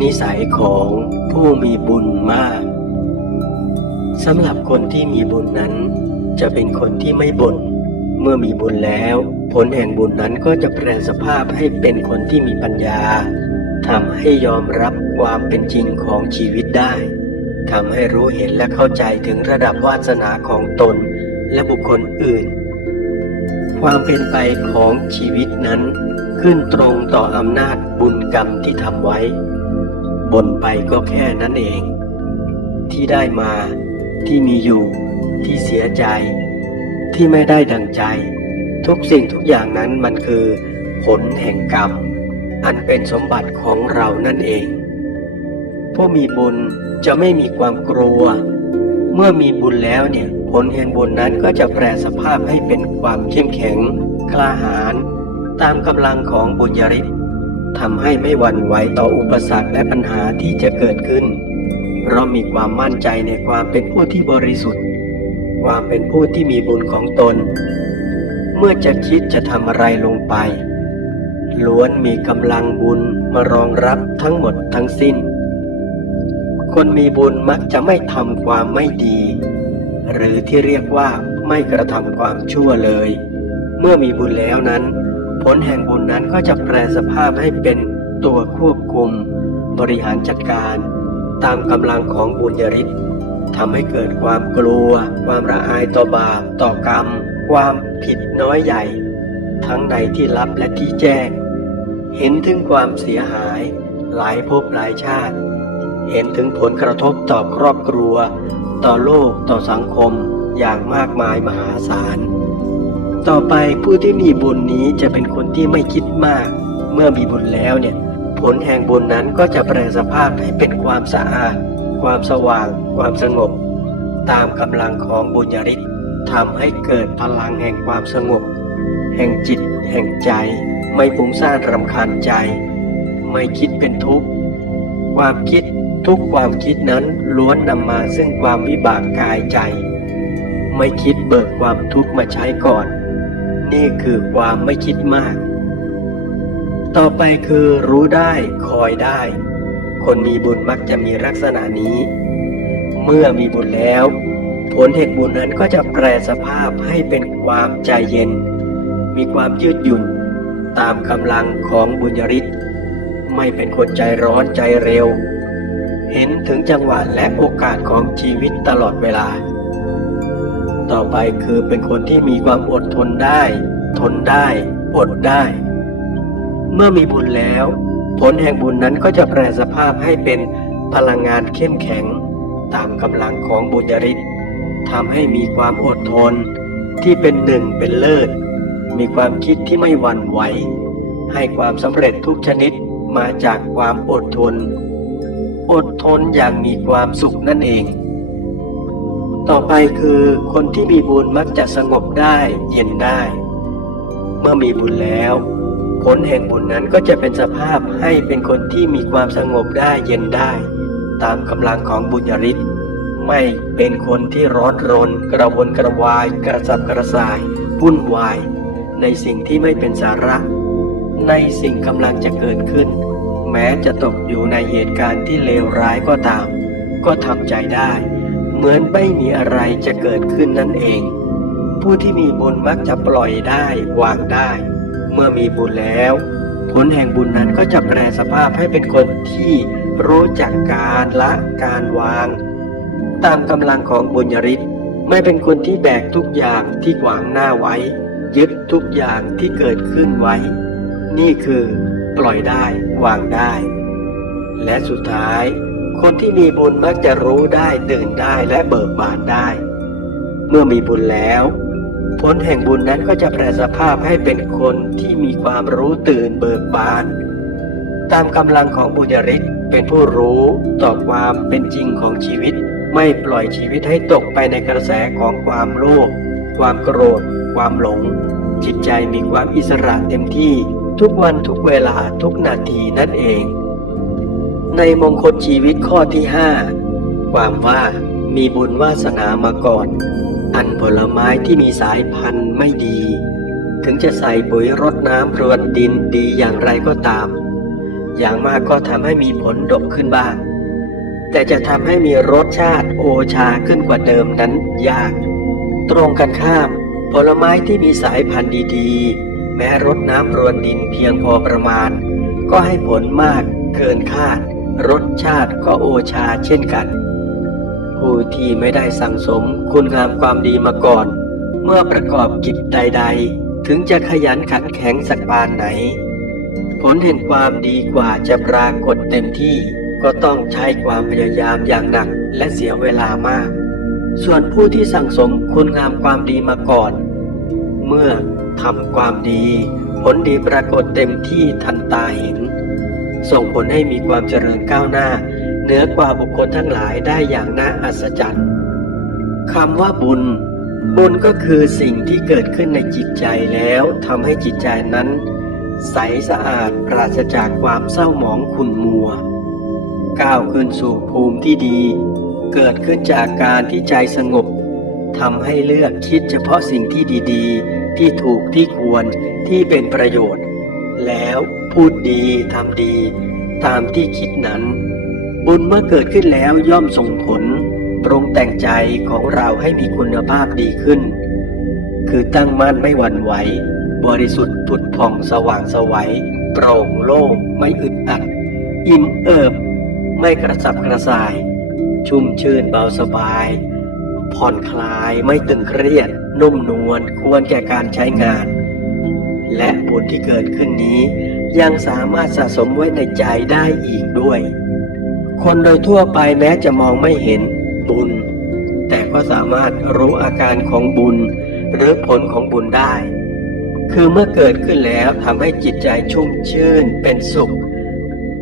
นิสัยของผู้มีบุญมากสำหรับคนที่มีบุญนั้น จะเป็นคนที่ไม่บ่นเมื่อมีบุญแล้ว ผลแห่งบุญนั้นก็จะแปลสภาพให้เป็นคนที่มีปัญญาทำให้ยอมรับความเป็นจริงของชีวิตได้ทำให้รู้เห็นและเข้าใจถึงระดับวาสนาของตนและบุคคลอื่น ความเป็นไปของชีวิตนั้น ขึ้นตรงต่ออำนาจบุญกรรมที่ทำไว้ บนไปก็แค่นั้นเอง ที่ได้มาที่มีอยู่ที่เสียใจ ที่ไม่ได้ดังใจ ทุกสิ่งทุกอย่างนั้นมันคือผลแห่งกรรม อันเป็นสมบัติของเรานั่นเอง ผู้มีบุญจะไม่มีความกลัว เมื่อมีบุญแล้วเนี่ยผลแห่งบุญนั้นก็จะแปลสภาพให้เป็นความเข้มแข็งกล้าหาญตามกำลังของบุญยริศ ทำให้ไม่หวั่นไหวต่ออุปสรรคและปัญหาที่จะเกิดขึ้น เพราะมีความมั่นใจในความเป็นผู้ที่บริสุทธิ์ ความเป็นผู้ที่มีบุญของตน เมื่อจะคิดจะทำอะไรลงไป ล้วนมีกำลังบุญมารองรับทั้งหมดทั้งสิ้น คนมีบุญมักจะไม่ทำความไม่ดี หรือที่เรียกว่าไม่กระทำความชั่วเลย เมื่อมีบุญแล้วนั้น ผลแห่งบุญนั้นก็จะแปลสภาพให้เป็นตัวควบคุม บริหารจัดการ ตามกำลังของบุญยริศทำให้เกิดความกลัว ความระอายต่อบาปต่อกรรม ความผิดน้อยใหญ่ ทั้งในที่ลับและที่แจ้ง เห็นถึงความเสียหายหลายภพหลายชาติ เห็นถึงผลกระทบต่อครอบครัว ต่อโลกต่อสังคมอย่างมากมายมหาศาล ต่อไปผู้ที่มีบุญนี้จะเป็นคนที่ไม่คิดมาก เมื่อมีบุญแล้วเนี่ย ผลแห่งบุญนั้นก็จะแปลสภาพให้เป็นความสะอาด ความสว่าง ความสงบ ตามกำลังของบุญญาฤทธิ์ทำให้เกิดพลังแห่งความสงบ แห่งจิต แห่งใจ ไม่ฟุ้งซ่านรำคาญใจ ไม่คิดเป็นทุกข์ ความคิดทุกความคิดนั้นล้วนนำมาซึ่งความวิบากกายใจ ไม่คิดเบิกความทุกข์มาใช้ก่อน นี่คือความไม่คิดมาก ต่อไปคือรู้ได้คอยได้ คนมีบุญมักจะมีลักษณะนี้ เมื่อมีบุญแล้ว ผลแห่งบุญนั้นก็จะแปลสภาพให้เป็นความใจเย็น มีความยืดหยุ่น ตามกำลังของบุญยริศไม่เป็นคนใจร้อนใจเร็ว เห็นถึงจังหวะและโอกาสของชีวิตตลอดเวลา ต่อไปคือเป็นคนที่มีความอดทนได้ ทนได้ อดได้ เมื่อมีบุญแล้ว ผลแห่งบุญนั้นก็จะแปลสภาพให้เป็นพลังงานเข้มแข็ง ตามกำลังของบุญญาฤทธิ์ทำให้มีความอดทน ที่เป็นหนึ่งเป็นเลิศ มีความคิดที่ไม่หวั่นไหว ให้ความสำเร็จทุกชนิดมาจากความอดทน อดทนอย่างมีความสุขนั่นเอง ต่อไปคือคนที่มีบุญมักจะสงบได้เย็นได้ เมื่อมีบุญแล้ว ผลแห่งบุญนั้นก็จะเป็นสภาพให้เป็นคนที่มีความสงบได้เย็นได้ ตามกำลังของบุญญาฤทธิ์ไม่เป็นคนที่ร้อนรน กระวนกระวาย กระสับกระส่ายวุ่นวาย ในสิ่งที่ไม่เป็นสาระ ในสิ่งกำลังจะเกิดขึ้น แม้จะตกอยู่ในเหตุการณ์ที่เลวร้ายก็ตาม ก็ทำใจได้ เหมือนไม่มีอะไรจะเกิดขึ้นนั่นเอง ผู้ที่มีบุญมักจะปล่อยได้วางได้ เมื่อมีบุญแล้ว ผลแห่งบุญนั้นก็จะแปลสภาพให้เป็นคนที่รู้จักการละการวาง ตามกำลังของบุญญาฤทธิ์ไม่เป็นคนที่แบกทุกอย่างที่ขวางหน้าไว้ ยึดทุกอย่างที่เกิดขึ้นไว้ นี่คือ ปล่อยได้วางได้ และสุดท้าย คนที่มีบุญมักจะรู้ได้ตื่นได้และเบิกบานได้ เมื่อมีบุญแล้ว ผลแห่งบุญนั้นก็จะแปลสภาพให้เป็นคนที่มีความรู้ตื่นเบิกบาน ตามกำลังของบุญญาฤทธิ์เป็นผู้รู้ต่อความเป็นจริงของชีวิต ไม่ปล่อยชีวิตให้ตกไปในกระแสของความโลภความโกรธ ความหลง จิตใจมีความอิสระเต็มที่ทุกวันทุกเวลาทุกนาทีนั่นเอง ในมงคลชีวิตข้อที่ห้าความว่ามีบุญวาสนามาก่อน อันผลไม้ที่มีสายพันธุ์ไม่ดี ถึงจะใส่ปุ๋ยรดน้ำพรวนดินดีอย่างไรก็ตาม อย่างมากก็ทำให้มีผลดกขึ้นบ้าง แต่จะทำให้มีรสชาติโอชาขึ้นกว่าเดิมนั้นยาก ตรงกันข้าม ผลไม้ที่มีสายพันธุ์ดีๆ แม้รดน้ำรวนดินเพียงพอประมาณ ก็ให้ผลมากเกินคาด รสชาติก็โอชาเช่นกัน ผู้ที่ไม่ได้สั่งสมคุณงามความดีมาก่อน เมื่อประกอบกิจใด ๆ ถึงจะขยันขันแข็งสักปานไหน ผลแห่งความดีกว่าจะปรากฏเต็มที่ก็ต้องใช้ความพยายามอย่างหนักและเสียเวลามาก ส่วนผู้ที่สั่งสมคุณงามความดีมาก่อน เมื่อทำความดี ผลดีปรากฏเต็มที่ทันตาเห็น ส่งผลให้มีความเจริญก้าวหน้า เหนือกว่าบุคคลทั้งหลายได้อย่างน่าอัศจรรย์คำว่าบุญ บุญก็คือสิ่งที่เกิดขึ้นในจิตใจแล้วทำให้จิตใจนั้น ใสสะอาดปราศจากความเศร้าหมองขุ่นมัว ก้าวขึ้นสู่ภูมิที่ดี เกิดขึ้นจากการที่ใจสงบทำให้เลือกคิดเฉพาะสิ่งที่ดีๆ ที่ถูกที่ควรที่เป็นประโยชน์ แล้ว พูดดีทำดี ตามที่คิดนั้น บุญเมื่อเกิดขึ้นแล้วย่อมส่งผล ปรุงแต่งใจของเราให้มีคุณภาพดีขึ้น คือตั้งมั่นไม่หวั่นไหว บริสุทธิ์ผุดผ่องสว่างสวัยโปร่งโล่งไม่อึดอัด อิ่มเอิบ ไม่กระสับกระส่าย ชุ่มชื่นเบาสบาย ผ่อนคลายไม่ตึงเครียด นุ่มนวลควรแก่การใช้งาน และบุญที่เกิดขึ้นนี้ ยังสามารถสะสมไว้ในใจได้อีกด้วย คนโดยทั่วไปแม้จะมองไม่เห็นบุญ แต่ก็สามารถรู้อาการของบุญหรือผลของบุญได้ คือเมื่อเกิดขึ้นแล้วทำให้จิตใจชุ่มชื่นเป็นสุข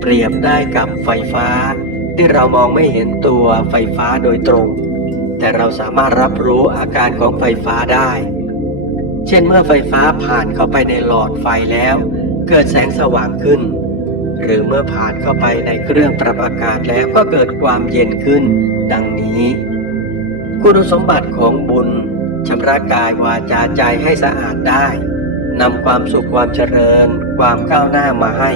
เปรียบได้กับไฟฟ้า ที่เรามองไม่เห็นตัวไฟฟ้าโดยตรง แต่เราสามารถรับรู้อาการของไฟฟ้าได้ เช่นเมื่อไฟฟ้าผ่านเข้าไปในหลอดไฟแล้ว เกิดแสงสว่างขึ้น หรือเมื่อผ่านเข้าไปในเครื่องปรับอากาศแล้วก็เกิดความเย็นขึ้น ดังนี้ คุณสมบัติของบุญชำระกายวาจาใจให้สะอาดได้นำความสุขความเจริญ ความก้าวหน้ามาให้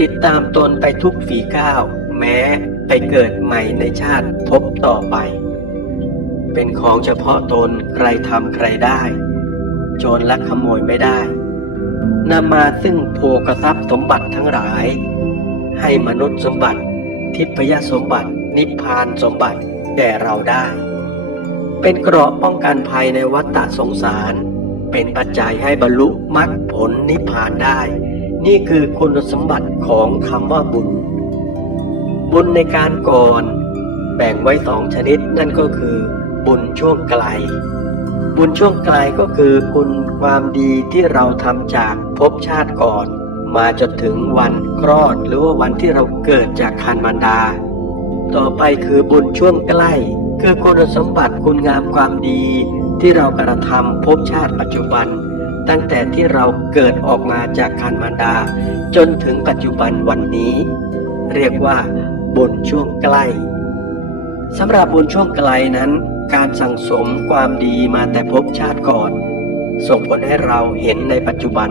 ติดตามตนไปทุกฝีก้าว แม้ไปเกิดใหม่ในชาติพบต่อไป เป็นของเฉพาะตนใครทำใครได้ โจรลักขโมยไม่ได้ นำมาซึ่งโภกทรัพย์สมบัติทั้งหลาย ให้มนุษย์สมบัติ ทิพยสมบัติ นิพพานสมบัติแก่เราได้ เป็นเกราะป้องกันภัยในวัฏฏะสงสาร เป็นปัจจัยให้บรรลุมรรคผลนิพพานได้ นี่คือคุณสมบัติของคำว่าบุญ บุญในการก่อน แบ่งไว้สองชนิดนั่นก็คือ บุญช่วงไกล บุญช่วงไกลก็คือคุณความดีที่เราทำจากภพชาติก่อน มาจนถึงวันคลอดหรือว่าวันที่เราเกิดจากคันมารดา ต่อไปคือบุญช่วงใกล้ คือคุณสมบัติคุณงามความดี ที่เรากระทำภพชาติปัจจุบัน ตั้งแต่ที่เราเกิดออกมาจากคันมารดา จนถึงปัจจุบันวันนี้ เรียกว่าบุญช่วงใกล้สำหรับบุญช่วงไกลนั้น การสั่งสมความดีมาแต่ภพชาติก่อน ส่งผลให้เราเห็นในปัจจุบัน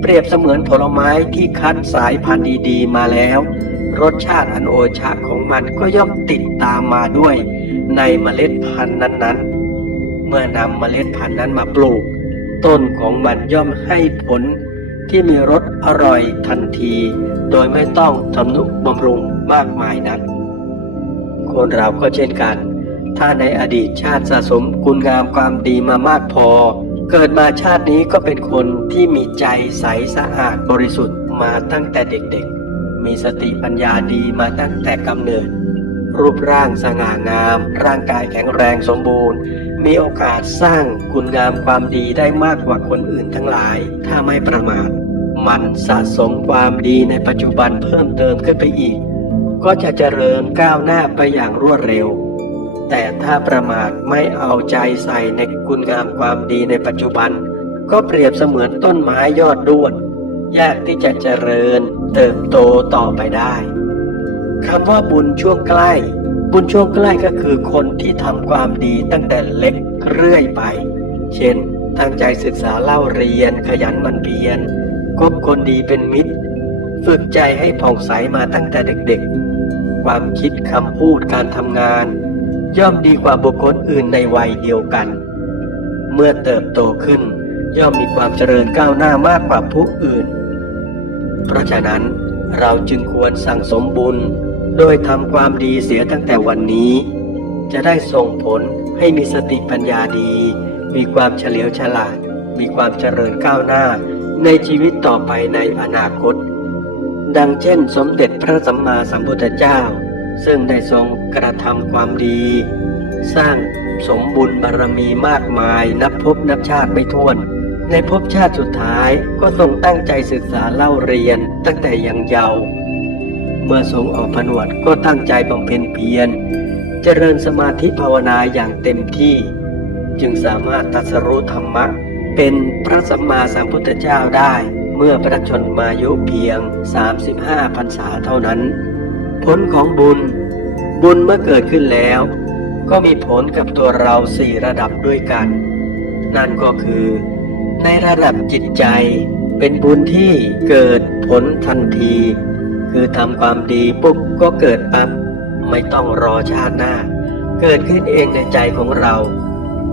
เปรียบเสมือนผลไม้ที่คัดสายพันธุ์ดีๆ มาแล้ว รสชาติอันโอชะของมันก็ย่อมติดตามมาด้วยในเมล็ดพันธุ์นั้นๆ เมื่อนำเมล็ดพันธุ์นั้นมาปลูก ต้นของมันย่อมให้ผลที่มีรสอร่อยทันที โดยไม่ต้องทำนุบำรุงมากมายนัก คนเราก็เช่นกัน ถ้าในอดีตชาติสะสมคุณงามความดีมามากพอ เกิดมาชาตินี้ก็เป็นคนที่มีใจใสสะอาดบริสุทธิ์มาตั้งแต่เด็กๆ มีสติปัญญาดีมาตั้งแต่กำเนิด รูปร่างสง่างาม ร่างกายแข็งแรงสมบูรณ์ มีโอกาสสร้างคุณงามความดีได้มากกว่าคนอื่นทั้งหลาย ถ้าไม่ประมาทมันสะสมความดีในปัจจุบันเพิ่มเติมขึ้นไปอีก ก็จะเจริญก้าวหน้าไปอย่างรวดเร็ว แต่ถ้าประมาทไม่เอาใจใส่ในคุณงามความดีในปัจจุบัน ก็เปรียบเสมือนต้นไม้ยอดด้วน ยากที่จะเจริญเติบโตต่อไปได้คำว่าบุญช่วงใกล้ บุญช่วงใกล้ก็คือคนที่ทำความดีตั้งแต่เล็กเรื่อยไป เช่น ตั้งใจศึกษาเล่าเรียนขยันมันเพียรคบคนดีเป็นมิตร ฝึกใจให้ผ่องใสมาตั้งแต่เด็กๆ ความคิดคำพูดการทำงาน ย่อมดีกว่าบุคคลอื่นในวัยเดียวกัน เมื่อเติบโตขึ้น ย่อมมีความเจริญก้าวหน้ามากกว่าผู้อื่น เพราะฉะนั้นเราจึงควรสั่งสมบุญ โดยทำความดีเสียตั้งแต่วันนี้ จะได้ส่งผลให้มีสติปัญญาดี มีความเฉลียวฉลาด มีความเจริญก้าวหน้าในชีวิตต่อไปในอนาคต ดังเช่นสมเด็จพระสัมมาสัมพุทธเจ้า ซึ่งได้ทรงกระทำความดี สร้างสมบุญบารมีมากมายนับพบนับชาติไม่ถ้วน ในภพชาติสุดท้ายก็ทรงตั้งใจศึกษาเล่าเรียนตั้งแต่ยังเยาว์เมื่อทรงออกผนวดก็ตั้งใจบำเพ็ญเพียร เจริญสมาธิภาวนาอย่างเต็มที่ จึงสามารถตัสรู้ธรรมะ เป็นพระสัมมาสัมพุทธเจ้าได้ เมื่อประชนมายุเพียง 35พรรษาเท่านั้น ผลของบุญ บุญเมื่อเกิดขึ้นแล้ว ก็มีผลกับตัวเราสี่ระดับด้วยกัน นั่นก็คือ ในระดับจิตใจเป็นบุญที่เกิดผลทันที คือทำความดีปุ๊บก็เกิดปั๊บไม่ต้องรอชาติหน้า เกิดขึ้นเองในใจของเรา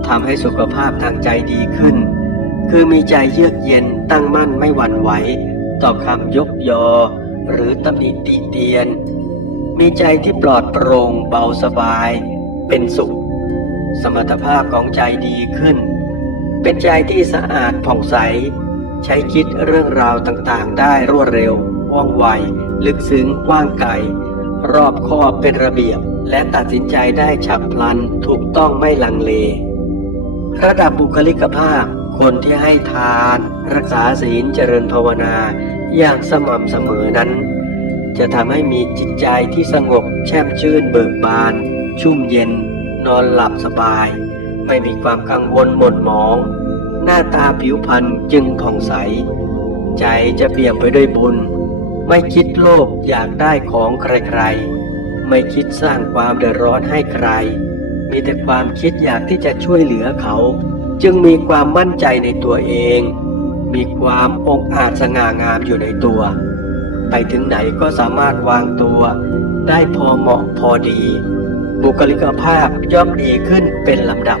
ทำให้สุขภาพทางใจดีขึ้น คือมีใจเยือกเย็นตั้งมั่นไม่หวั่นไหว ต่อคำยกยอ หรือตำหนิติเตียน มีใจที่ปลอดโปร่งเบาสบาย เป็นสุข สมรรถภาพของใจดีขึ้น เป็นใจที่สะอาดผ่องใส ใช้คิดเรื่องราวต่างๆ ได้รวดเร็วว่องไว ลึกซึ้งกว้างไกลรอบคอบเป็นระเบียบ และตัดสินใจได้ฉับพลันถูกต้องไม่ลังเล ระดับบุคลิกภาพ คนที่ให้ทาน รักษาศีลเจริญภาวนา อย่างสม่ำเสมอนั้น จะทำให้มีจิตใจที่สงบแช่มชื่นเบิกบาน ชุ่มเย็น นอนหลับสบาย ไม่มีความกังวลหม่นหมอง หน้าตาผิวพรรณจึงผ่องใส ใจจะเปี่ยมไปด้วยบุญ ไม่คิดโลภอยากได้ของใครๆ ไม่คิดสร้างความเดือดร้อนให้ใคร มีแต่ความคิดอยากที่จะช่วยเหลือเขา จึงมีความมั่นใจในตัวเอง มีความองอาจสง่างามอยู่ในตัว ไปถึงไหนก็สามารถวางตัว ได้พอเหมาะพอดี บุคลิกภาพย่อมดีขึ้นเป็นลำดับ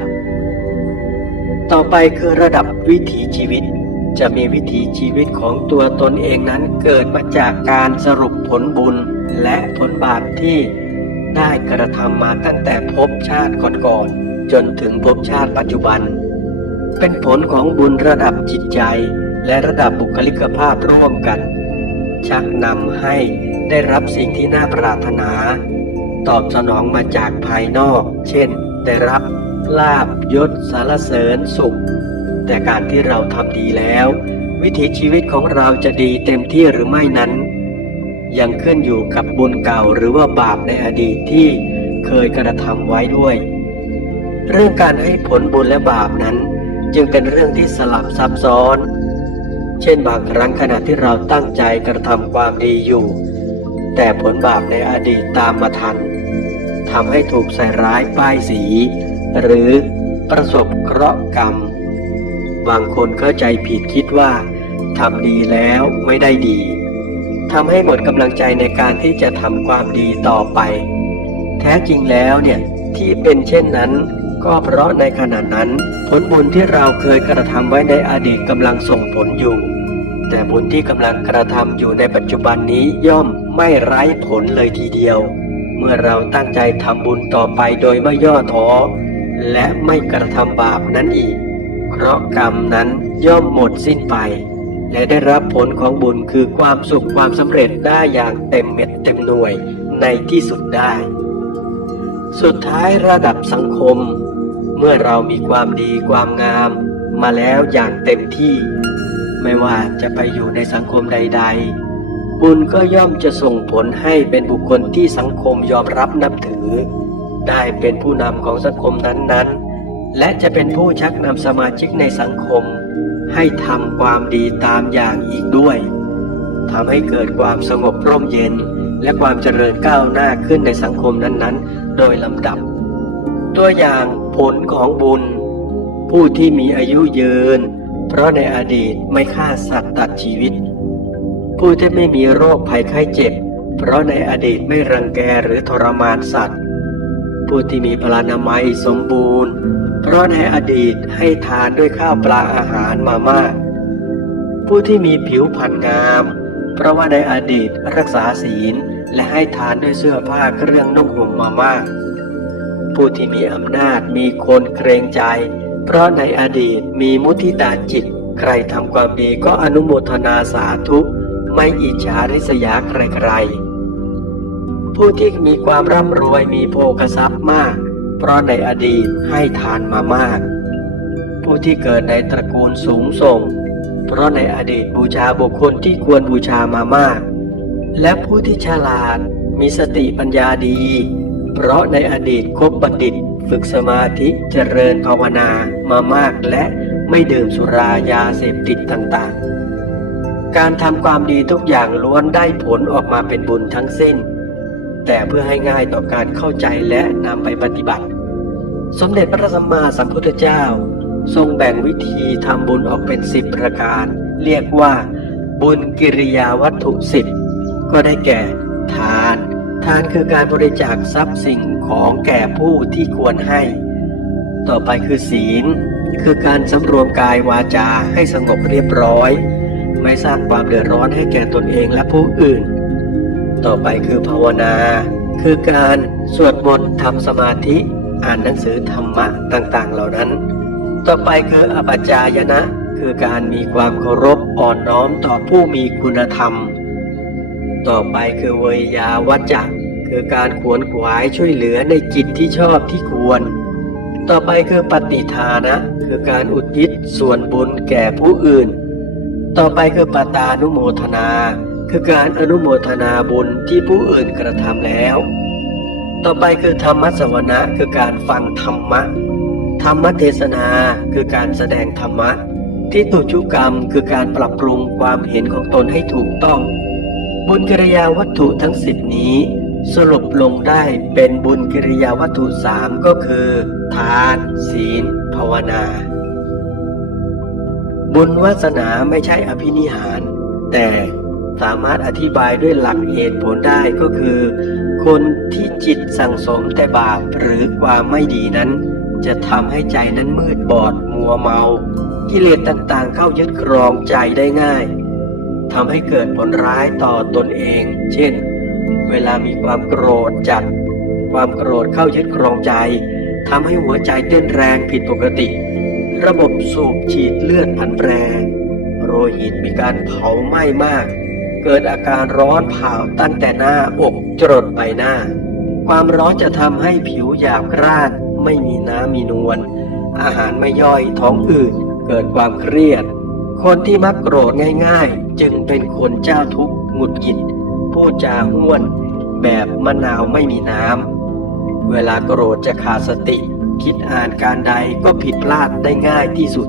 ต่อไปคือระดับวิถีชีวิต จะมีวิถีชีวิตของตัวตนเองนั้นเกิดมาจากการสรุปผลบุญและผลบาปที่ได้กระทำมาตั้งแต่ภพชาติก่อนๆจนถึงภพชาติปัจจุบัน เป็นผลของบุญระดับจิตใจและระดับบุคลิกภาพร่วมกัน ชักนำให้ได้รับสิ่งที่น่าปรารถนา ตอบสนองมาจากภายนอก เช่น ได้รับลาบยศสารเสริญสุข แต่การที่เราทำดีแล้ว วิถีชีวิตของเราจะดีเต็มที่หรือไม่นั้น ยังขึ้นอยู่กับบุญเก่าหรือว่าบาปในอดีตที่เคยกระทำไว้ด้วย เรื่องการให้ผลบุญและบาปนั้น จึงเป็นเรื่องที่สลับซับซ้อน เช่นบางครั้งขณะที่เราตั้งใจกระทำความดีอยู่ แต่ผลบาปในอดีตตามมาทันทำให้ถูกใส่ร้ายป้ายสี หรือประสบเคราะห์กรรม บางคนเข้าใจผิดคิดว่าทำดีแล้วไม่ได้ดีทำให้หมดกำลังใจในการที่จะทำความดีต่อไป แท้จริงแล้วเนี่ยที่เป็นเช่นนั้น ก็เพราะในขณะนั้น ผลบุญที่เราเคยกระทำไว้ในอดีตกำลังส่งผลอยู่ แต่บุญที่กำลังกระทำอยู่ในปัจจุบันนี้ย่อมไม่ไร้ผลเลยทีเดียว เมื่อเราตั้งใจทำบุญต่อไปโดยไม่ย่อท้อและไม่กระทำบาปนั้นอีก เพราะกรรมนั้นย่อมหมดสิ้นไป และได้รับผลของบุญคือความสุขความสำเร็จได้อย่างเต็มเม็ดเต็มหน่วยในที่สุดได้ สุดท้ายระดับสังคม เมื่อเรามีความดีความงาม มาแล้วอย่างเต็มที่ ไม่ว่าจะไปอยู่ในสังคมใด ๆ บุญก็ย่อมจะส่งผลให้เป็นบุคคลที่สังคมยอมรับนับถือ ได้เป็นผู้นำของสังคมนั้นๆ และจะเป็นผู้ชักนำสมาชิกในสังคม ให้ทำความดีตามอย่างอีกด้วยทำให้เกิดความสงบร่มเย็น และความเจริญก้าวหน้าขึ้นในสังคมนั้นๆ โดยลำดับ ตัวอย่างผลของบุญ ผู้ที่มีอายุยืน เพราะในอดีตไม่ฆ่าสัตว์ตัดชีวิต ผู้ที่ไม่มีโรคภัยไข้เจ็บ เพราะในอดีตไม่รังแกหรือทรมานสัตว์ ผู้ที่มีพลานามัยสมบูรณ์ เพราะในอดีตให้ทานด้วยข้าวปลาอาหารมามาก ผู้ที่มีผิวพรรณงาม เพราะว่าในอดีตรักษาศีล และให้ทานด้วยเสื้อผ้าเครื่องนุ่งห่มมามาก ผู้ที่มีอำนาจมีคนเกรงใจ เพราะในอดีตมีมุทิตาจิต ใครทำความดีก็อนุโมทนาสาธุ ไม่อิจฉาริษยาใครๆ ผู้ที่มีความร่ำรวยมีโภคทรัพย์มาก เพราะในอดีตให้ทานมามาก ผู้ที่เกิดในตระกูลสูงส่ง เพราะในอดีตบูชาบุคคลที่ควรบูชามามาก และผู้ที่ฉลาดมีสติปัญญาดี เพราะในอดีตคบบัณฑิตฝึกสมาธิเจริญภาวนามามากและไม่ดื่มสุรายาเสพติดต่างๆ การทำความดีทุกอย่างล้วนได้ผลออกมาเป็นบุญทั้งสิ้น แต่เพื่อให้ง่ายต่อการเข้าใจและนำไปปฏิบัติ สมเด็จพระสัมมาสัมพุทธเจ้า ทรงแบ่งวิธีทำบุญออกเป็นสิบประการ เรียกว่า บุญกิริยาวัตถุสิบ ก็ได้แก่ทาน ทานคือการบริจาคทรัพย์สิ่งของแก่ผู้ที่ควรให้ ต่อไปคือศีล คือการสำรวมกายวาจาให้สงบเรียบร้อย ไม่สร้างความเดือดร้อนให้แก่ตนเองและผู้อื่น ต่อไปคือภาวนา คือการสวดมนต์ทำสมาธิอ่านหนังสือธรรมะต่างๆ เหล่านั้น ต่อไปคืออปัจจายนะ คือการมีความเคารพอ่อนน้อมต่อผู้มีคุณธรรม ต่อไปคือเวยาวัจจะคือการขวนขวายช่วยเหลือในจิตที่ชอบที่ควร ต่อไปคือปฏิทานะ คือการอุทิศส่วนบุญแก่ผู้อื่น ต่อไปคือปตานุโมทนา คือการอนุโมทนาบุญที่ผู้อื่นกระทำแล้ว ต่อไปคือธรรมสวนะคือการฟังธรรมะ ธรรมเทศนาคือการแสดงธรรมะทิฏฐุชุกรรมคือการปรับปรุงความเห็นของตนให้ถูกต้อง บุญกิริยาวัตถุทั้งสิบนี้ สรุปลงได้เป็นบุญกิริยาวัตถุสามก็คือ ทาน ศีล ภาวนา บุญวาสนาไม่ใช่อภินิหาร แต่สามารถอธิบายด้วยหลักเหตุผลได้ก็คือ คนที่จิตสั่งสมแต่บาปหรือความไม่ดีนั้น จะทำให้ใจนั้นมืดบอดมัวเมา กิเลสต่างๆเข้ายึดครองใจได้ง่าย ทำให้เกิดผลร้ายต่อตนเอง เช่น เวลามีความโกรธจัด ความโกรธเข้ายึดครองใจทำให้หัวใจเต้นแรงผิดปกติ ระบบสูบฉีดเลือดผันแปร โรหิตมีการเผาไหม้มาก เกิดอาการร้อนเผาตั้งแต่หน้าอกจรดใบหน้า ความร้อนจะทำให้ผิวหยาบกร้าน ไม่มีน้ำมีนวล อาหารไม่ย่อยท้องอืดเกิดความเครียด คนที่มักโกรธง่ายๆ จึงเป็นคนเจ้าทุกข์หงุดหงิดพูดจาห้วน แบบมะนาวไม่มีน้ำ เวลาโกรธจะขาดสติ คิดอ่านการใดก็ผิดพลาดได้ง่ายที่สุด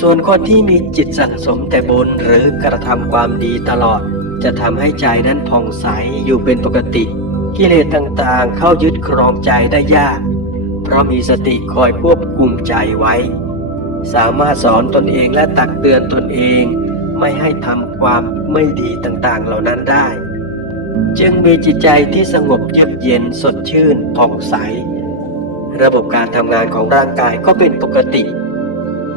ส่วนคนที่มีจิตสั่งสมแต่บุญหรือกระทำความดีตลอด จะทำให้ใจนั้นผ่องใสอยู่เป็นปกติ กิเลสต่างๆ เข้ายึดครองใจได้ยาก เพราะมีสติคอยควบคุมใจไว้ สามารถสอนตนเองและตักเตือนตนเองไม่ให้ทำความไม่ดีต่างๆเหล่านั้นได้ จึงมีจิตใจที่สงบเยือกเย็นสดชื่นผ่องใส ระบบการทำงานของร่างกายก็เป็นปกติ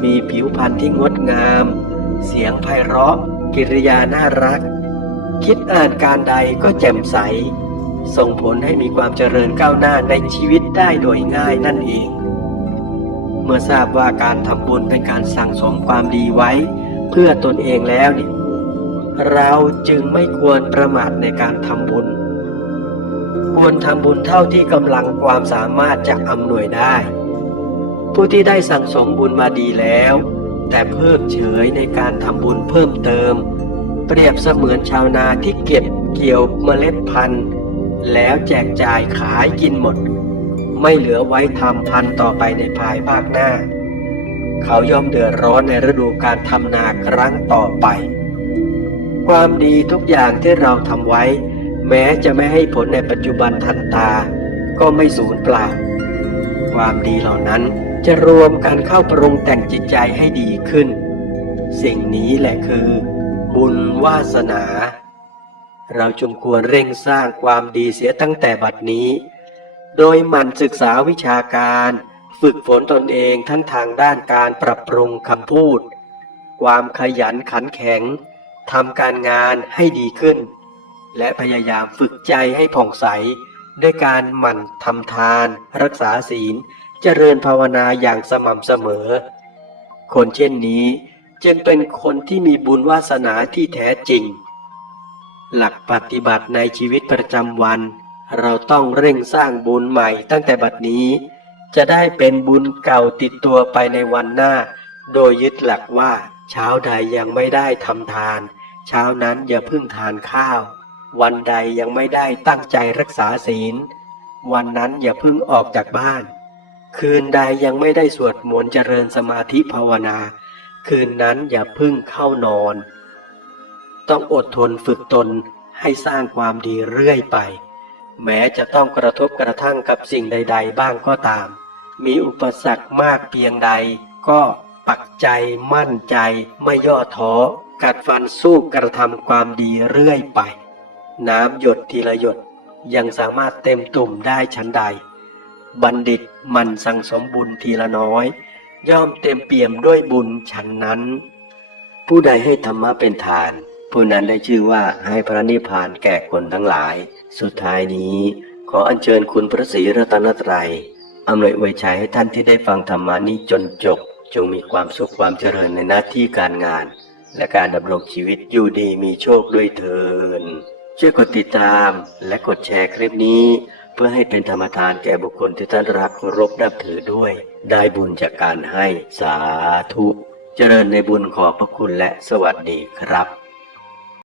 มีผิวพรรณที่งดงาม เสียงไพเราะ กิริยาน่ารัก คิดอ่านการใดก็แจ่มใส ส่งผลให้มีความเจริญก้าวหน้าในชีวิตได้โดยง่ายนั่นเอง เมื่อทราบว่าการทำบุญเป็นการสั่งสมความดีไว้ เพื่อตนเองแล้วนี่เราจึงไม่ควรประมาทในการทำบุญ ควรทำบุญเท่าที่กำลังความสามารถจะอำนวยได้ ผู้ที่ได้สั่งสมบุญมาดีแล้ว แต่เพิกเฉยในการทำบุญเพิ่มเติม เปรียบเสมือนชาวนาที่เก็บเกี่ยวเมล็ดพันธุ์ แล้วแจกจ่ายขายกินหมด ไม่เหลือไว้ทำพันต่อไปในภายภาคหน้า เขาย่อมเดือดร้อนในฤดูการทำนาครั้งต่อไป ความดีทุกอย่างที่เราทำไว้ แม้จะไม่ให้ผลในปัจจุบันทันตา ก็ไม่สูญเปล่า ความดีเหล่านั้นจะรวมกันเข้าปรุงแต่งจิตใจให้ดีขึ้น สิ่งนี้แหละคือ บุญวาสนา เราจงควรเร่งสร้างความดีเสียตั้งแต่บัดนี้ โดยหมั่นศึกษาวิชาการ ฝึกฝนตนเองทั้งทางด้านการปรับปรุงคำพูด ความขยันขันแข็งทำการงานให้ดีขึ้น และพยายามฝึกใจให้ผ่องใส ด้วยการหมั่นทำทาน รักษาศีล เจริญภาวนาอย่างสม่ำเสมอ คนเช่นนี้จึงเป็นคนที่มีบุญวาสนาที่แท้จริง หลักปฏิบัติในชีวิตประจำวัน เราต้องเร่งสร้างบุญใหม่ตั้งแต่บัดนี้ จะได้เป็นบุญเก่าติดตัวไปในวันหน้า โดยยึดหลักว่า เช้าใดยังไม่ได้ทำทาน เช้านั้นอย่าเพิ่งทานข้าว วันใดยังไม่ได้ตั้งใจรักษาศีล วันนั้นอย่าเพิ่งออกจากบ้าน คืนใดยังไม่ได้สวดมนต์เจริญสมาธิภาวนา คืนนั้นอย่าเพิ่งเข้านอน ต้องอดทนฝึกตนให้สร้างความดีเรื่อยไป แม้จะต้องกระทบกระทั่งกับสิ่งใด ๆ บ้างก็ตาม มีอุปสรรคมากเพียงใด ก็ปักใจมั่นใจไม่ย่อท้อ กัดฟันสู้กระทำความดีเรื่อยไป น้ำหยดทีละหยดยังสามารถเต็มตุ่มได้ชั้นใด บัณฑิตมันสั่งสมบุญทีละน้อย ย่อมเต็มเปี่ยมด้วยบุญฉันนั้น ผู้ใดให้ธรรมะเป็นทาน ผู้นั้นได้ชื่อว่าให้พระนิพพานแก่คนทั้งหลาย สุดท้ายนี้ขออัญเชิญคุณพระศรีรัตนตรัยอำนวยอวยชัยให้ท่านที่ได้ฟังธรรมานี้จนจบ จงมีความสุขความเจริญในหน้าที่การงาน และการดำรงชีวิตอยู่ดีมีโชคด้วยเถินช่วยกดติดตามและกดแชร์คลิปนี้ เพื่อให้เป็นธรรมทานแก่บุคคลที่ท่านรักเคารพนับถือด้วย ได้บุญจากการให้สาธุ เจริญในบุญขอบพระคุณและสวัสดีครับ